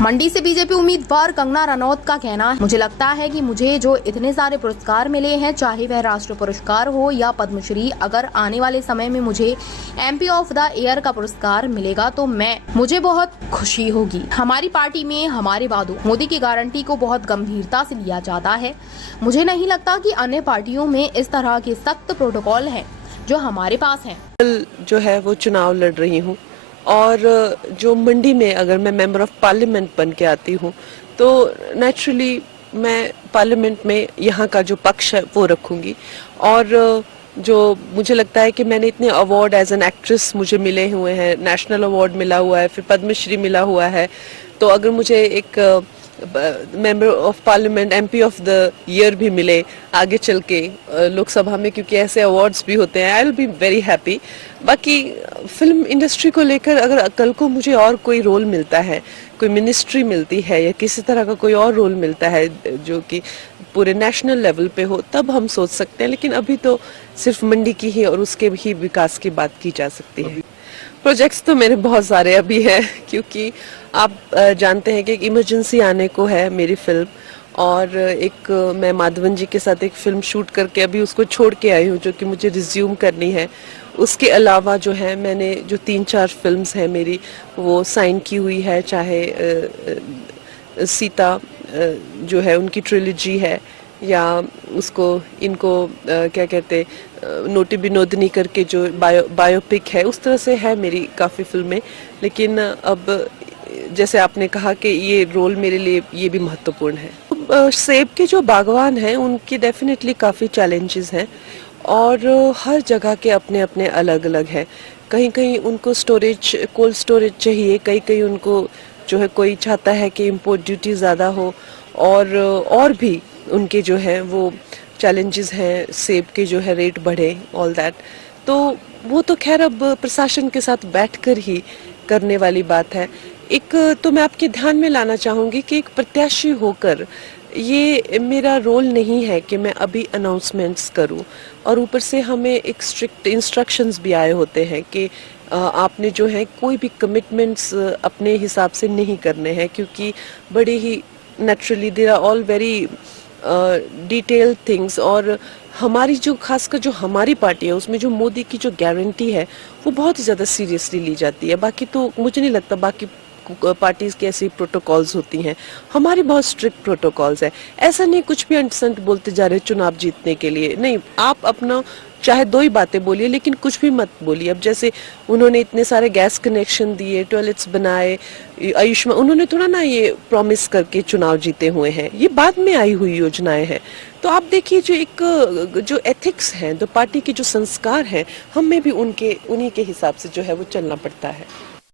मंडी से बीजेपी उम्मीदवार कंगना रनौत का कहना है, मुझे लगता है कि मुझे जो इतने सारे पुरस्कार मिले हैं, चाहे वह राष्ट्रीय पुरस्कार हो या पद्मश्री, अगर आने वाले समय में मुझे एमपी ऑफ द ईयर का पुरस्कार मिलेगा तो मुझे बहुत खुशी होगी। हमारी पार्टी में हमारे वादों, मोदी की गारंटी को बहुत गंभीरता से लिया जाता है। मुझे नहीं लगता कि अन्य पार्टियों में इस तरह के सख्त प्रोटोकॉल हैं जो हमारे पास हैं। जो है वो चुनाव लड़ रही हूँ और जो मंडी में अगर मैं मेंबर ऑफ पार्लियामेंट बन के आती हूँ तो नेचुरली मैं पार्लियामेंट में यहाँ का जो पक्ष है वो रखूँगी। और जो मुझे लगता है कि मैंने इतने अवार्ड एज एन एक्ट्रेस मुझे मिले हुए हैं, नेशनल अवार्ड मिला हुआ है, फिर पद्मश्री मिला हुआ है, तो अगर मुझे एक member of parliament MP of the year भी मिले आगे चल के लोकसभा में, क्योंकि ऐसे अवार्ड्स भी होते हैं, I will be very happy. बाकी फिल्म इंडस्ट्री को लेकर अगर कल को मुझे और कोई रोल मिलता है, कोई मिनिस्ट्री मिलती है या किसी तरह का कोई और रोल मिलता है जो कि पूरे नेशनल लेवल पे हो, तब हम सोच सकते हैं, लेकिन अभी तो सिर्फ मंडी की ही और उसके ही विकास की बात की जा सकती है। प्रोजेक्ट्स तो मेरे बहुत सारे अभी हैं, क्योंकि आप जानते हैं कि एक इमरजेंसी आने को है मेरी फिल्म, और एक मैं माधवन जी के साथ एक फिल्म शूट करके अभी उसको छोड़ के आई हूँ जो कि मुझे रिज्यूम करनी है। उसके अलावा जो है मैंने जो 3-4 फिल्म्स हैं मेरी वो साइन की हुई है, चाहे सीता जो है उनकी ट्रिलॉजी है, या उसको इनको क्या कहते नोटी विनोदनी करके जो बायोपिक है, उस तरह से है मेरी काफ़ी फिल्में। लेकिन अब जैसे आपने कहा कि ये रोल मेरे लिए ये भी महत्वपूर्ण है। सेब के जो बागवान हैं उनके डेफिनेटली काफ़ी चैलेंजेस हैं और हर जगह के अपने अपने अलग अलग हैं। कहीं कहीं उनको स्टोरेज, कोल्ड स्टोरेज चाहिए, कहीं उनको जो है कोई चाहता है कि इंपोर्ट ड्यूटी ज़्यादा हो, और भी उनके जो है वो चैलेंजेस हैं, सेब के जो है रेट बढ़े, ऑल दैट। तो वो तो खैर अब प्रशासन के साथ बैठकर ही करने वाली बात है। एक तो मैं आपके ध्यान में लाना चाहूँगी कि एक प्रत्याशी होकर ये मेरा रोल नहीं है कि मैं अभी अनाउंसमेंट्स करूं, और ऊपर से हमें एक स्ट्रिक्ट इंस्ट्रक्शंस भी आए होते हैं कि आपने जो है कोई भी कमिटमेंट्स अपने हिसाब से नहीं करने हैं, क्योंकि बड़े ही naturally there are all very detail things. और हमारी जो खासकर जो हमारी पार्टी है उसमें जो मोदी की जो गारंटी है वो बहुत ही ज़्यादा सीरियसली ली जाती है। बाकी तो मुझे नहीं लगता बाकी पार्टीज की ऐसी प्रोटोकॉल्स होती हैं, हमारी बहुत स्ट्रिक्ट प्रोटोकॉल्स है। ऐसा नहीं कुछ भी अंट बोलते जा रहे चुनाव जीतने के लिए, नहीं, आप अपना चाहे 2 ही बातें बोलिए लेकिन कुछ भी मत बोलिए। अब जैसे उन्होंने इतने सारे गैस कनेक्शन दिए, टॉयलेट्स बनाए, आयुष्मान, उन्होंने थोड़ा ना ये प्रॉमिस करके चुनाव जीते हुए हैं, ये बाद में आई हुई योजनाएं हैं। तो आप देखिए जो एथिक्स हैं, जो पार्टी के जो संस्कार हैं, हमें भी उन्हीं के हिसाब से जो है वो चलना पड़ता है।